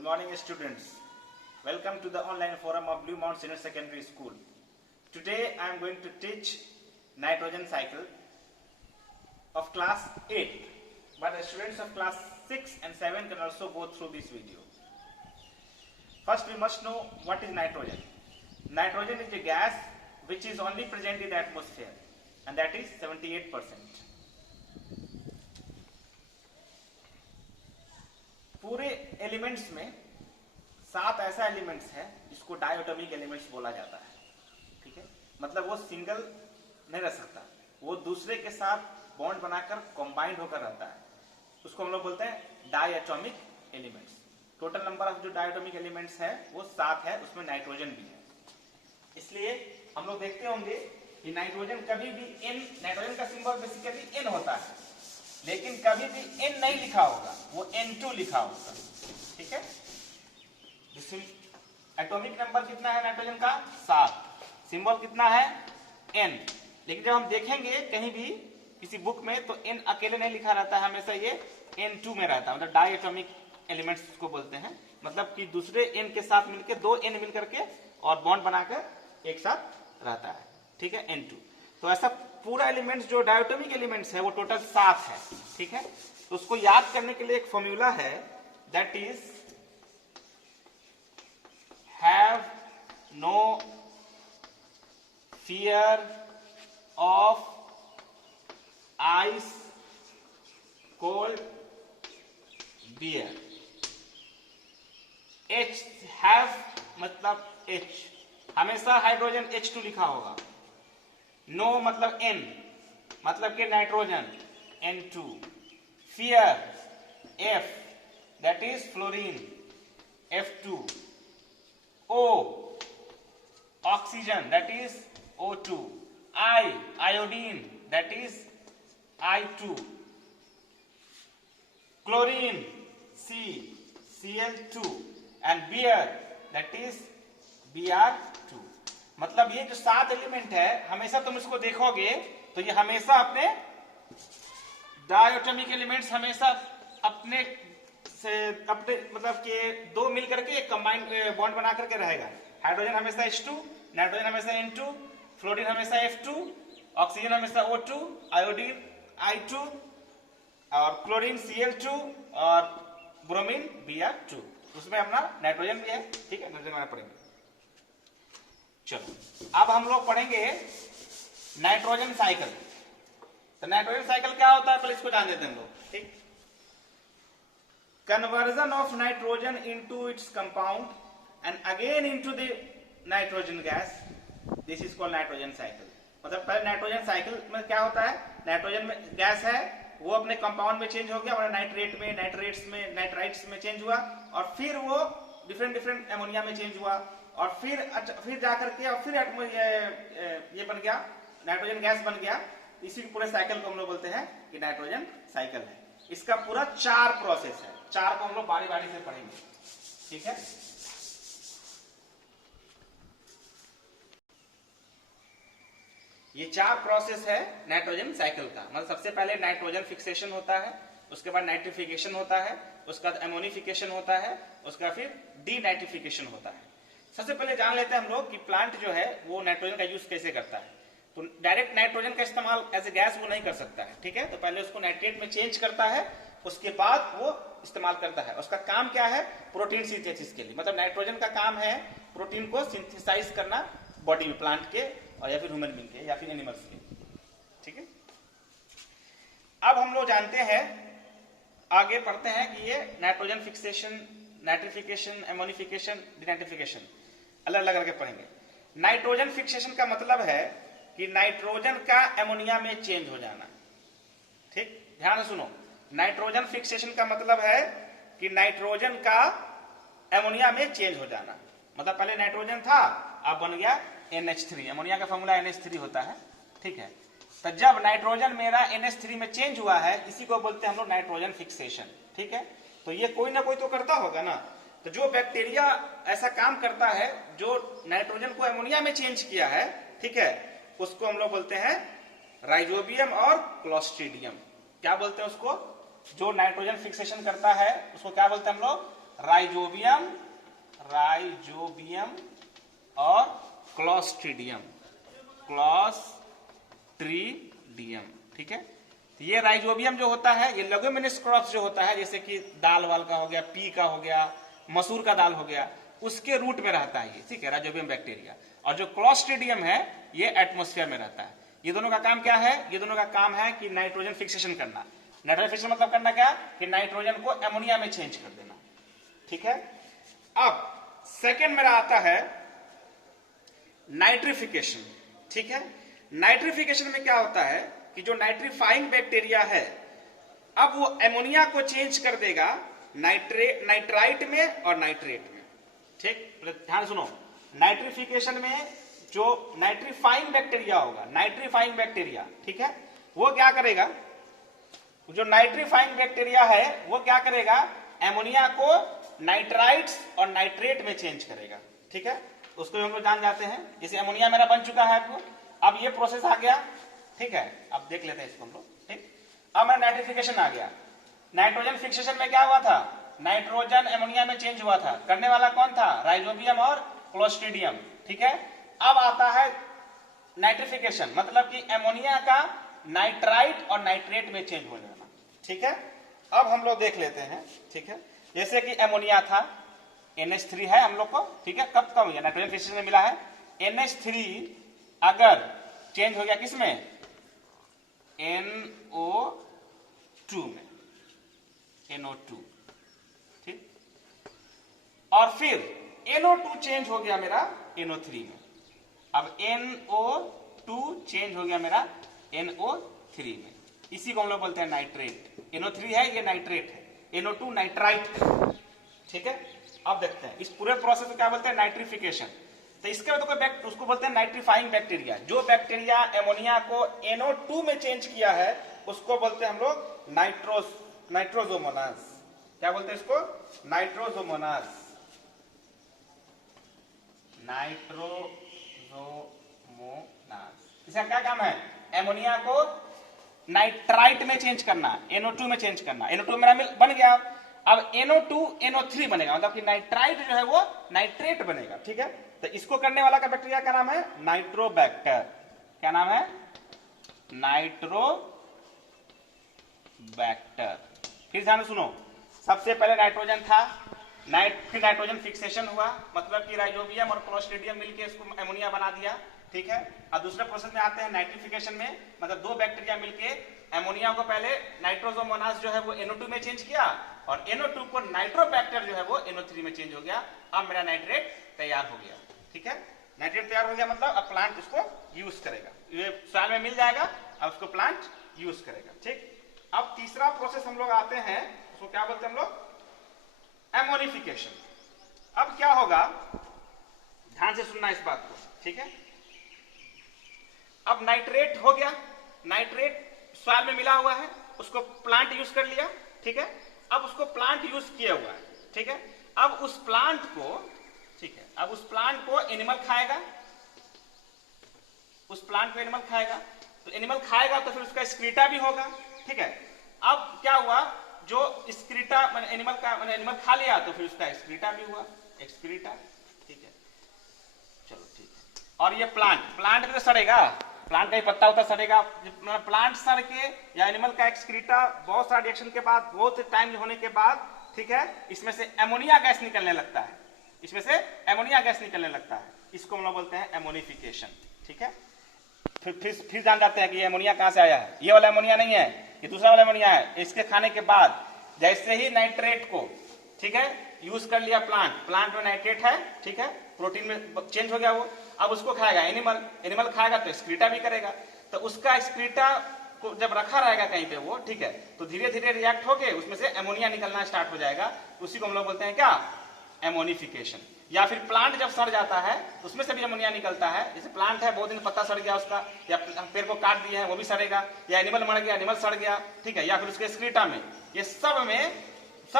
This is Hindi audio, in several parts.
Good morning, students. Welcome to the online forum of Blue Mount Senior Secondary School. Today I am going to teach nitrogen cycle of class 8, but the students of class 6 and 7 can also go through this video. First we must know what is nitrogen. Nitrogen is a gas which is only present in the atmosphere, and that is 78%. पूरे एलिमेंट्स में 7 ऐसा एलिमेंट्स है जिसको डायटोमिक एलिमेंट्स बोला जाता है। ठीक है, मतलब वो सिंगल नहीं रह सकता, वो दूसरे के साथ बॉन्ड बनाकर कंबाइंड होकर रहता है, उसको हम लोग बोलते हैं diatomic elements. Total number of जो डायटोमिक एलिमेंट्स है वो 7 है, उसमें नाइट्रोजन भी है। इसलिए हम लोग देखते होंगे कि नाइट्रोजन कभी भी N, नाइट्रोजन का सिंबल बेसिकली N होता है, लेकिन कभी भी N नहीं लिखा होगा, वो N2 लिखा होगा। ठीक है, एटॉमिक नंबर कितना है नाइट्रोजन का? 7। सिंबल कितना है? N। लेकिन जब हम देखेंगे कहीं भी किसी बुक में तो N अकेले नहीं लिखा रहता है, हमेशा ये N2 में रहता है, मतलब डायटोमिक एलिमेंट्स को बोलते हैं। मतलब कि दूसरे N के साथ मिलकर 2 N मिलकर के और बॉन्ड बनाकर एक साथ रहता है। ठीक है, N2। तो ऐसा पूरा एलिमेंट्स जो डायटोमिक एलिमेंट्स है वो टोटल 7 है। ठीक है, तो उसको याद करने के लिए एक फॉर्मूला है, that is have no fear of ice cold beer. H have मतलब H, हमेशा हाइड्रोजन H2 लिखा होगा। नो मतलब N, मतलब कि nitrogen N2। Fear F, that is fluorine F2। O oxygen, that is O2। I iodine, that is I2। Chlorine C Cl2 and beer, that is Br2। मतलब ये जो 7 एलिमेंट है, हमेशा तुम इसको देखोगे तो ये हमेशा अपने डायटोमिक एलिमेंट्स हमेशा अपने से अपने मतलब के 2 मिलकर के एक कंबाइंड बॉन्ड बना करके रहेगा। हाइड्रोजन हमेशा H2, नाइट्रोजन हमेशा N2, फ्लोरीन हमेशा F2, ऑक्सीजन हमेशा O2, आयोडीन I2 और क्लोरीन Cl2 और ब्रोमीन Br2। उसमें अपना नाइट्रोजन भी है। ठीक है, नाइट्रोजन पढ़ेंगे। चलो अब हम लोग पढ़ेंगे नाइट्रोजन साइकिल। तो नाइट्रोजन साइकिल क्या होता है पहले इसको जान लेते हैं हम लोग। ठीक, conversion of nitrogen into its compound and again into the nitrogen gas, this is called nitrogen cycle. मतलब पहले नाइट्रोजन साइकिल में क्या होता है, नाइट्रोजन में गैस है वो अपने कंपाउंड में चेंज हो गया, और नाइट्रेट में, नाइट्रेट्स में, नाइट्राइट्स में चेंज हुआ, और फिर वो डिफरेंट एमोनिया में चेंज हुआ, और फिर जाकर के और फिर ये बन गया, नाइट्रोजन गैस बन गया। इसी पूरे साइकिल को हम लोग बोलते हैं कि नाइट्रोजन साइकिल है। इसका पूरा 4 प्रोसेस है, 4 को हम लोग बारी बारी से पढ़ेंगे। ठीक है, ये 4 प्रोसेस है नाइट्रोजन साइकिल का। मतलब सबसे पहले नाइट्रोजन फिक्सेशन होता है, उसके बाद नाइट्रिफिकेशन होता है, उसके बाद एमोनिफिकेशन होता है, उसके बाद फिर डीनाइट्रिफिकेशन होता है। सबसे पहले जान लेते हैं हम लोग कि प्लांट जो है वो नाइट्रोजन का यूज कैसे करता है। तो डायरेक्ट नाइट्रोजन का इस्तेमाल एज ए गैस वो नहीं कर सकता है। ठीक है, तो पहले उसको नाइट्रेट में चेंज करता है, उसके बाद वो इस्तेमाल करता है। उसका काम क्या है? प्रोटीन सिंथेसिस के लिए। मतलब नाइट्रोजन का काम है प्रोटीन को सिंथेसाइज करना बॉडी में, प्लांट के और या फिर ह्यूमन बीइंग के या फिर एनिमल्स के। ठीक है, अब हम लोग जानते हैं, आगे पढ़ते हैं कि ये nitrogen fixation, nitrification, ammonification, denitrification अलग अलग करके पढ़ेंगे। नाइट्रोजन फिक्सेशन का मतलब है कि नाइट्रोजन का एमोनिया में चेंज हो जाना। ठीक, ध्यान से सुनो, नाइट्रोजन फिक्सेशन का मतलब है कि नाइट्रोजन का एमोनिया में चेंज हो जाना। मतलब पहले नाइट्रोजन था, अब बन गया NH3। एमोनिया का फॉर्मूला NH3 होता है। ठीक है, तो जब नाइट्रोजन मेरा NH3 में चेंज हुआ है, इसी को बोलते हैं हम लोग नाइट्रोजन फिक्सेशन। ठीक है, तो ये कोई ना कोई तो करता होगा ना। तो जो बैक्टीरिया ऐसा काम करता है जो नाइट्रोजन को एमोनिया में चेंज किया है, ठीक है, उसको हम लोग बोलते हैं राइजोबियम और क्लोस्ट्रीडियम। क्या बोलते हैं उसको? जो नाइट्रोजन फिक्सेशन करता है उसको क्या बोलते हैं हम लोग? राइजोबियम और क्लॉस्ट्रीडियम, ठीक है। तो ये राइजोबियम जो होता है, ये लेगुमिनस क्रॉप्स जो होता है, जैसे कि दाल वाल का हो गया, पी का हो गया, मसूर का दाल हो गया, उसके रूट में रहता है ये, ठीक है, राइजोबियम बैक्टीरिया। और जो क्लॉस्ट्रीडियम है ये एटमोस्फेयर में रहता है। ये दोनों का काम क्या है? ये दोनों का काम है कि नाइट्रोजन फिक्सेशन करना। नाइट्रोजन फिक्सेशन मतलब करना क्या? कि नाइट्रोजन को एमोनिया में चेंज कर देना, ठीक है। अब सेकेंड मेरा आता है नाइट्रिफिकेशन, ठीक है। नाइट्रिफिकेशन में क्या होता है कि जो नाइट्रीफाइंग बैक्टीरिया है, अब वो एमोनिया को चेंज कर देगा नाइट्राइट में और नाइट्रेट में, ठीक। ध्यान सुनो, नाइट्रिफिकेशन में जो नाइट्रीफाइंग बैक्टीरिया होगा, नाइट्रीफाइंग बैक्टीरिया, ठीक है, वो क्या करेगा? जो नाइट्रीफाइंग बैक्टीरिया है वो क्या करेगा? एमोनिया को नाइट्राइट्स और नाइट्रेट में चेंज करेगा, ठीक है। उसको हम लोग जान जाते हैं। जैसे एमोनिया मेरा बन चुका है आपको, अब ये प्रोसेस आ गया, ठीक है। अब देख लेते हैं इसको हम लोग, ठीक। अब मेरा नाइट्रिफिकेशन आ गया। नाइट्रोजन फिक्सेशन में क्या हुआ था? नाइट्रोजन एमोनिया में चेंज हुआ था। करने वाला कौन था? राइजोबियम और क्लोस्ट्रीडियम, ठीक है। अब आता है नाइट्रिफिकेशन, मतलब कि एमोनिया का नाइट्राइट और नाइट्रेट में चेंज हो जाना, ठीक है। अब हम लोग देख लेते हैं, ठीक है। जैसे कि एमोनिया था, NH3 है हम लोग को, ठीक है। कब कब हुआ? नाइट्रोजन फिक्सेशन में मिला है। NH3 अगर चेंज हो गया किसमें? NO2 में, NO2, ठीक। और फिर NO2 चेंज हो गया मेरा NO3 में। अब NO2 चेंज हो गया मेरा NO3 में। इसी को हम लोग बोलते हैं नाइट्रेट। NO3 है, ये नाइट्रेट है, NO2 नाइट्राइट है, ठीक है। अब देखते हैं इस पूरे प्रोसेस को क्या बोलते हैं? नाइट्रिफिकेशन। तो इसके बाद उसको बोलते हैं नाइट्रीफाइंग बैक्टीरिया। जो बैक्टीरिया एमोनिया को NO2 में चेंज किया है उसको बोलते हैं हम लोग नाइट्रोजोमोनास। क्या बोलते हैं इसको? नाइट्रोजोमोनास। इसका क्या काम है? एमोनिया को नाइट्राइट में चेंज करना, NO2 में चेंज करना। NO2 मेरा बन गया। अब NO2 NO3 बनेगा, मतलब कि नाइट्राइट जो है वो नाइट्रेट बनेगा, ठीक है। तो इसको करने वाला का बैक्टीरिया का नाम है नाइट्रोबैक्टर। क्या नाम है? नाइट्रोबैक्टर। फिर ध्यान सुनो, सबसे पहले नाइट्रोजन था, फिर नाइट्रोजन फिक्सेशन हुआ, मतलब कि राइजोबियम और क्लोस्ट्रीडियम मिलकर इसको एमोनिया बना दिया, ठीक है। अब दूसरे प्रोसेस में आते हैं नाइट्रिफिकेशन में, मतलब दो बैक्टीरिया मिलकर एमोनिया को पहले नाइट्रोजोमोनास जो है वो NO2 में चेंज किया और NO2 को नाइट्रोबैक्टर जो है वो NO3 में चेंज हो गया। अब मेरा नाइट्रेट तैयार हो गया, ठीक है। नाइट्रेट तैयार हो गया मतलब अब प्लांट उसको यूज करेगा, ये सॉइल में मिल जाएगा, अब उसको प्लांट यूज करेगा, ठीक। अब तीसरा प्रोसेस हम लोग आते हैं, उसको क्या बोलते हैं हम लोग? एमोनिफिकेशन। अब क्या होगा, ध्यान से सुनना इस बात को, ठीक है। अब नाइट्रेट हो गया, नाइट्रेट सॉइल में मिला हुआ है, उसको प्लांट यूज कर लिया, ठीक है। अब उसको प्लांट यूज किया हुआ है, ठीक है। अब उस प्लांट को, ठीक है, अब उस प्लांट को एनिमल खाएगा, उस प्लांट को एनिमल खाएगा, तो एनिमल खाएगा तो फिर उसका स्क्रीटा भी होगा, ठीक है। अब क्या हुआ, जो स्क्रीटा एनिमल खा लिया तो फिर उसका एक्सक्रीटा भी हुआ, एक्सक्रीटा, ठीक है। चलो ठीक है। और ये प्लांट भी तो सड़ेगा, प्लांट का ही पत्ता होता सड़ेगा। प्लांट सड़ के या एनिमल का एक्सक्रीटा बहुत सारा रिएक्शन के बाद, बहुत टाइम होने के बाद, ठीक है, इसमें से एमोनिया गैस निकलने लगता है, इसमें से एमोनिया गैस निकलने लगता है। इसको हम लोग बोलते हैं एमोनिफिकेशन, ठीक है। फिर जान जाते हैं कि ये एमोनिया कहां से आया है। ये वाला एमोनिया नहीं है, ये दूसरा वाला एमोनिया है। इसके खाने के बाद जैसे ही नाइट्रेट को, ठीक है, यूज कर लिया प्लांट में नाइट्रेट है, ठीक है, प्रोटीन में चेंज हो गया वो, अब उसको खाएगा एनिमल खाएगा तो एक्सक्रीटा भी करेगा। तो उसका एक्सक्रीटा को जब रखा रहेगा कहीं पे वो, ठीक है, तो धीरे धीरे रिएक्ट होके उसमें से एमोनिया निकलना स्टार्ट हो जाएगा। उसी को हम लोग बोलते हैं क्या? एमोनिफिकेशन। या फिर प्लांट जब सड़ जाता है उसमें से भी एमोनिया निकलता है। जैसे प्लांट है, बहुत दिन पत्ता सड़ गया उसका, या पेड़ को काट दिया है वो भी सड़ेगा, या एनिमल मर गया, एनिमल सड़ गया, ठीक है, या फिर उसके एक्सक्रीटा में, ये सब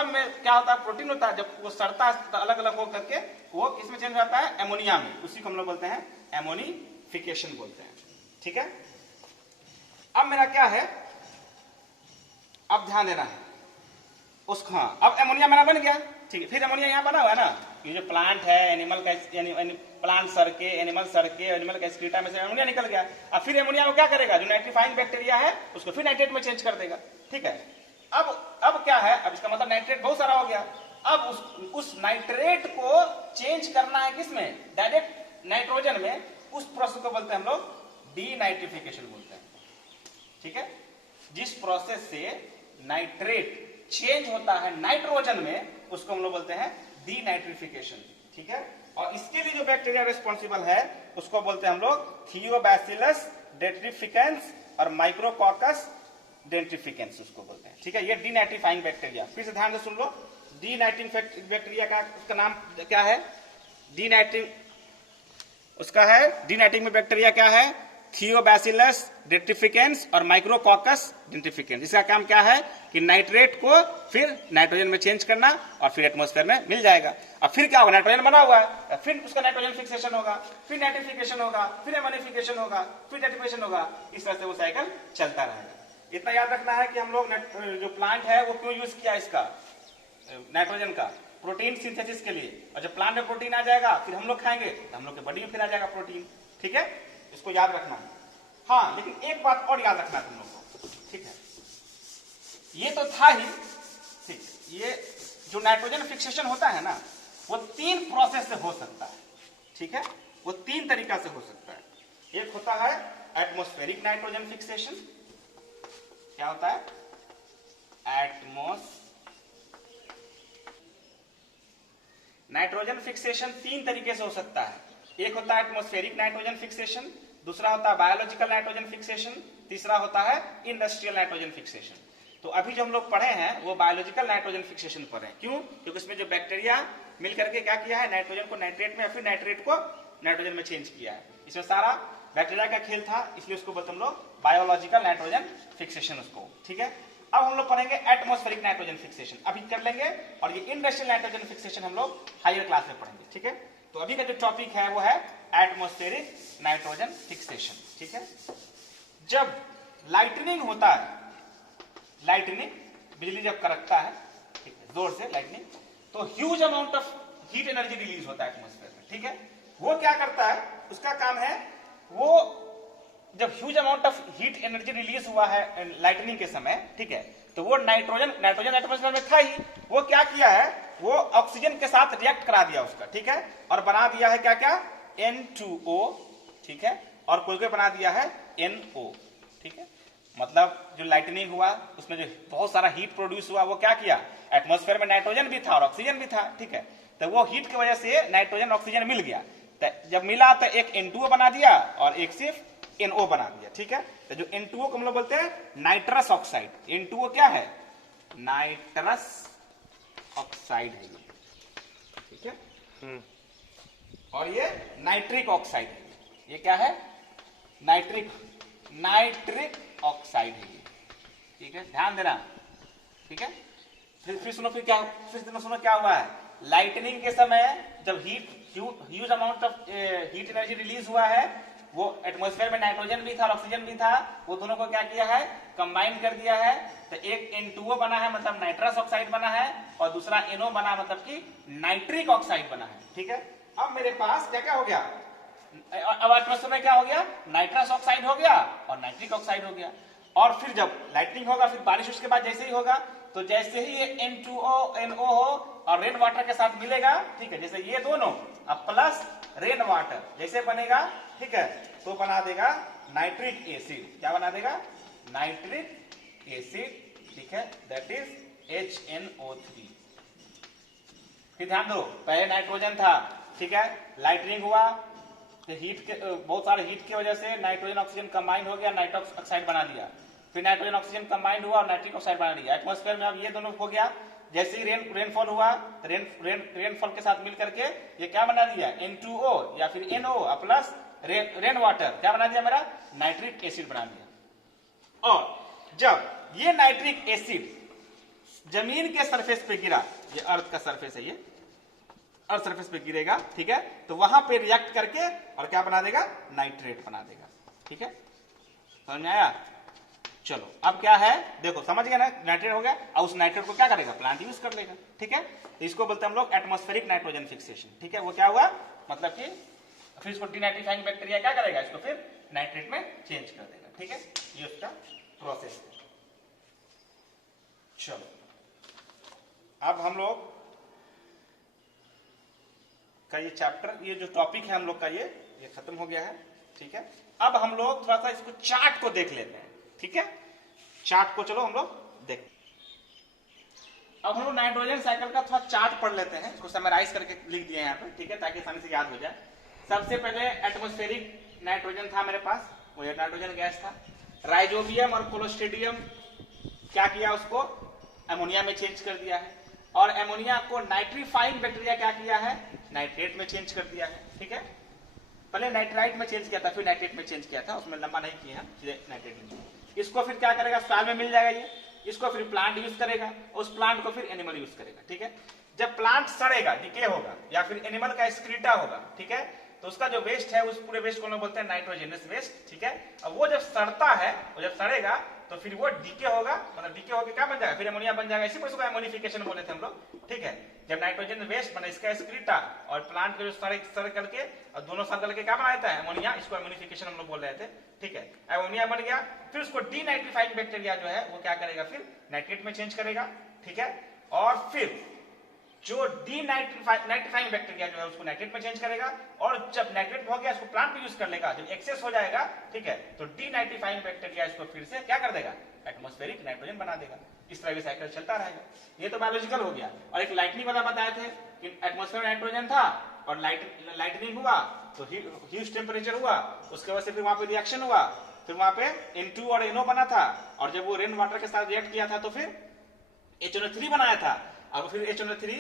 में क्या होता है? प्रोटीन होता है। जब वो सड़ता है अलग अलग हो करके वो किसमें चेंज होता है? एमोनिया में। उसी को हम लोग बोलते हैं एमोनिफिकेशन बोलते हैं, ठीक है। अब मेरा क्या है, अब ध्यान देना है, उसको, हाँ अब अमोनिया मेरा बन गया, ठीक है। फिर अमोनिया यहाँ बना हुआ है ना, ये जो प्लांट है, एनिमल का प्लांट सर के, एनिमल सर के, एनिमल का एक्सक्रीटा में से अमोनिया निकल गया। अब फिर अमोनिया को क्या करेगा, जो नाइट्रीफाइंग बैक्टीरिया है उसको फिर नाइट्रेट में चेंज कर देगा, ठीक है। अब क्या है, अब इसका मतलब नाइट्रेट बहुत सारा हो गया। अब उस नाइट्रेट को चेंज करना है किसमें, डायरेक्ट नाइट्रोजन में। उस प्रोसेस को बोलते हैं हम लोग डीनाइट्रिफिकेशन बोलते हैं, ठीक है। जिस प्रोसेस से नाइट्रेट चेंज होता है नाइट्रोजन में उसको हम लोग बोलते हैं डीनाइट्रिफिकेशन, ठीक है। और इसके लिए जो बैक्टीरिया रिस्पॉन्सिबल है उसको बोलते हैं हम लोग थियोबैसिलस डेंट्रिफिकेंस और माइक्रोकॉकस डेंट्रिफिकेंस उसको बोलते हैं, ठीक है। ये डीनाइट्रीफाइंग बैक्टीरिया, फिर से ध्यान से सुन लो। डीनाइट्रिफाइंग बैक्टीरिया का उसका नाम क्या है, डीनाइट्रिंग, उसका है डीनाइट्रिंग में बैक्टीरिया क्या है, थियोबैसिलस डेंट्रिफिकेंस और माइक्रोकॉकस डेंट्रिफिकेंस। इसका काम क्या है कि नाइट्रेट को फिर नाइट्रोजन में चेंज करना और फिर एटमॉस्फेयर में मिल जाएगा। अब फिर क्या होगा, नाइट्रोजन बना हुआ है, फिर उसका नाइट्रोजन फिक्सेशन होगा, फिर नाइट्रिफिकेशन होगा, फिर एमोनिफिकेशन होगा, फिर डेंट्रिफिकेशन होगा। इस तरह से वो साइकिल चलता रहेगा। इतना याद रखना है कि हम लोग जो प्लांट है वो क्यों यूज किया इसका नाइट्रोजन का, प्रोटीन सिंथेसिस के लिए। और जब प्लांट में प्रोटीन आ जाएगा फिर हम लोग खाएंगे तो हम लोग के बॉडी में फिर आ जाएगा प्रोटीन, ठीक है। इसको याद रखना है। हाँ, लेकिन एक बात और याद रखना है तुम लोग को, ठीक है। ये तो था ही, ठीक। ये जो नाइट्रोजन फिक्सेशन होता है ना वो 3 प्रोसेस से हो सकता है, ठीक है। वो 3 तरीका से हो सकता है। एक होता है एटमॉस्फेरिक नाइट्रोजन फिक्सेशन। क्या होता है, नाइट्रोजन फिक्सेशन 3 तरीके से हो सकता है। एक होता है एटमॉस्फेरिक नाइट्रोजन फिक्सेशन, दूसरा होता है बायोलॉजिकल नाइट्रोजन फिक्सेशन, तीसरा होता है इंडस्ट्रियल नाइट्रोजन फिक्सेशन। तो अभी जो हम लोग पढ़े हैं वो बायोलॉजिकल नाइट्रोजन फिक्सेशन पढ़े हैं। क्यों, क्योंकि उसमें जो बैक्टीरिया मिलकर के क्या किया है, नाइट्रोजन को नाइट्रेट में या फिर नाइट्रेट को नाइट्रोजन में चेंज किया है। इसमें सारा बैक्टीरिया का खेल था, इसलिए उसको बोलते हम लोग बायोलॉजिकल नाइट्रोजन फिक्सेशन उसको, ठीक है। अब हम लोग पढ़ेंगे एटमॉस्फेरिक नाइट्रोजन फिक्सेशन, अभी कर लेंगे। और ये इंडस्ट्रियल नाइट्रोजन फिक्सेशन हम लोग हायर क्लास में पढ़ेंगे, ठीक है। तो अभी का जो टॉपिक है वो है एटमॉस्फेरिक नाइट्रोजन फिक्सेशन, ठीक है। जब लाइटनिंग होता है, लाइटनिंग बिजली जब कड़कता है, ठीक है, जोर से लाइटनिंग, तो huge amount of heat energy release होता है एटमॉस्फेयर में, ठीक है। वो क्या करता है, उसका काम है, वो जब huge amount of heat energy release हुआ है लाइटनिंग के समय, ठीक है, तो वो नाइट्रोजन एटमॉस्फेयर में था ही, वो क्या किया है, वो ऑक्सीजन के साथ रिएक्ट करा दिया उसका, ठीक है, और बना दिया है क्या क्या, N2O, ठीक है, और कोई बना दिया है NO, ठीक है। मतलब जो लाइटनिंग हुआ उसमें जो बहुत सारा हीट प्रोड्यूस हुआ, वो क्या किया, एटमॉस्फेयर में नाइट्रोजन भी था और ऑक्सीजन भी था, ठीक है। तो वो हीट की वजह से नाइट्रोजन ऑक्सीजन मिल गया, तो जब मिला तो एक N2O बना दिया और एक सिर्फ NO बना दिया, ठीक है। तो जो N2O को हम लोग बोलते हैं नाइट्रस ऑक्साइड। N2O क्या है, नाइट्रस ऑक्साइड है, ठीक है। और ये नाइट्रिक ऑक्साइड है, ये क्या है, नाइट्रिक ऑक्साइड है ये, ठीक है, ध्यान देना, ठीक है। फिर सुनो, सुनो क्या हुआ है, लाइटनिंग के समय जब huge amount of heat energy release हुआ है, वो एटमॉस्फेयर में नाइट्रोजन भी था और ऑक्सीजन भी था, वो दोनों को क्या किया है, कंबाइन कर दिया है। तो एक N2O बना है, मतलब नाइट्रस ऑक्साइड बना है, और दूसरा NO बना, मतलब कि नाइट्रिक ऑक्साइड बना है, ठीक है। अब मेरे पास क्या क्या हो गया, अब एटमॉस्फेयर में क्या हो गया, नाइट्रस ऑक्साइड हो गया और नाइट्रिक ऑक्साइड हो गया। और फिर जब लाइटनिंग होगा, फिर बारिश उसके बाद जैसे ही होगा, तो जैसे ही ये N2O NO हो और रेन वाटर के साथ मिलेगा, ठीक है, जैसे ये दोनों अब प्लस रेन वाटर जैसे बनेगा, ठीक है, तो बना देगा नाइट्रिक एसिड। क्या बना देगा, नाइट्रिक एसिड, ठीक है, दैट इज HNO3। फिर ध्यान दो, पहले नाइट्रोजन था, ठीक है, लाइटनिंग हुआ तो हीट के बहुत सारे हीट की वजह से नाइट्रोजन ऑक्सीजन कंबाइन हो गया, नाइट्रस ऑक्साइड बना दिया। फिर नाइट्रोजन ऑक्सीजन कंबाइंड हुआ और नाइट्रिक ऑक्साइड बना दिया। एटमॉस्फेयर में अब ये दोनों हो गया, जैसे ही रेनफॉल हुआ तो रेनफॉल के साथ मिल करके ये क्या बना दिया, N2O या फिर NO प्लस रेन वाटर, क्या बना दिया मेरा, नाइट्रिक एसिड बना दिया। और जब ये नाइट्रिक एसिड जमीन के सरफेस पे गिरा, ये अर्थ का सरफेस है, ये अर्थ सरफेस पे गिरेगा, ठीक है, तो वहां पे रिएक्ट करके और क्या बना देगा, नाइट्रेट बना देगा, ठीक है, समझ में आया। चलो अब क्या है, देखो समझ गया ना, नाइट्रेट हो गया। अब उस नाइट्रेट को क्या करेगा, प्लांट यूज कर लेगा, ठीक है। तो इसको बोलते हैं हम लोग एटमॉस्फेरिक नाइट्रोजन फिक्सेशन, ठीक है। वो क्या हुआ, मतलब कि फिर इसको डीनाइट्रीफाइंग बैक्टीरिया क्या करेगा, इसको फिर नाइट्रेट में चेंज कर देगा, ठीक है। ये उसका प्रोसेस है। चलो अब हम लोग का ये चैप्टर, ये जो टॉपिक है हम लोग का ये खत्म हो गया है, ठीक है। अब हम लोग थोड़ा सा इसको चार्ट को देख लेते हैं, ठीक है। चार्ट को चलो हम लोग देख, अब हम लोग नाइट्रोजन साइकिल का थोड़ा चार्ट पढ़ लेते हैं, इसको समराइज करके लिख दिया यहाँ पे, ठीक है, ताकि आसानी से याद हो जाए। सबसे पहले एटमॉस्फेरिक नाइट्रोजन था मेरे पास, वो नाइट्रोजन गैस था। राइजोबियम और क्लोस्ट्रिडियम क्या किया, उसको अमोनिया में चेंज कर दिया है, और अमोनिया को नाइट्रीफाइंग बैक्टीरिया क्या किया है, नाइट्रेट में चेंज कर दिया है, ठीक है। पहले नाइट्राइट में चेंज किया था, फिर नाइट्रेट में चेंज किया था, उसमें लंबा नहीं किया, सीधे नाइट्रेट में। इसको फिर क्या करेगा, सॉइल में मिल जाएगा ये, इसको फिर प्लांट यूज करेगा, उस प्लांट को फिर एनिमल यूज करेगा, ठीक है। जब प्लांट सड़ेगा, डिके होगा, या फिर एनिमल का एक्सक्रीटा होगा, ठीक है, तो उसका जो वेस्ट है, उस पूरे वेस्ट को हम लोग बोलते हैं नाइट्रोजनस वेस्ट, ठीक है। अब वो जब सड़ता है, वो जब सड़ेगा तो फिर वो डीके होगा, मतलब डीके होकर क्या बन जाएगा, फिर अमोनिया बन जाएगा। इसी को इसको एमोनिफिकेशन बोले थे हम लोग, ठीक है। जब नाइट्रोजन वेस्ट बना, इसका एक्सक्रीटा और प्लांट के जो सड़ करके और दोनों साथ करके क्या बना देता है, अमोनिया, इसको एमोनिफिकेशन हम लोग बोल रहे थे, ठीक है। अमोनिया बन गया, फिर उसको डीनाइट्रीफाइंग बैक्टीरिया जो है वो क्या करेगा, फिर नाइट्रेट में चेंज करेगा, ठीक है। और फिर जो डीनाइट्रीफाइंग बैक्टीरिया जो है उसको नाइट्रेट में चेंज करेगा, और जब नाइट्रेट हो गया इसको प्लांट में यूज कर लेगा, जब एक्सेस हो जाएगा, ठीक है, तो डीनाइट्रीफाइंग बैक्टीरिया इसको फिर से क्या कर देगा, एटमॉस्फेरिक नाइट्रोजन बना देगा। इस तरह की साइकिल चलता रहेगा। ये तो बायोलॉजिकल हो गया। और एक लाइटनिंग वाला बताए थे कि एटमॉस्फेयर नाइट्रोजन था और लाइटनिंग हुआ तो ह्यूज टेम्परेचर हुआ, उसके वजह से फिर वहां पे रिएक्शन हुआ, फिर वहां पे N2 और NO बना था, और जब वो रेन वाटर के साथ रिएक्ट किया था तो फिर HNO3 बनाया था। अब फिर HNO3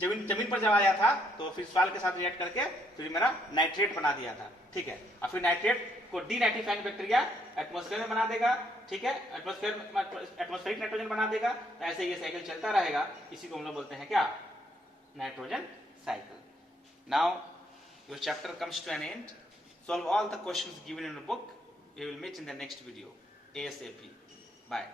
जमीन पर जब आया था तो फिर सॉइल के साथ रिएक्ट करके फिर मेरा नाइट्रेट बना दिया था, ठीक है। और फिर नाइट्रेट को डीनाइट्रीफाइंग बैक्टीरिया एटमॉस्फेयर में बना देगा, ठीक है, एटमॉस्फेरिक नाइट्रोजन बना देगा। तो ऐसे ये साइकिल चलता रहेगा। इसी को हम लोग बोलते हैं क्या, nitrogen cycle. Now your chapter comes to an end. Solve all the questions given in the book. We will meet in the next video. ASAP. Bye.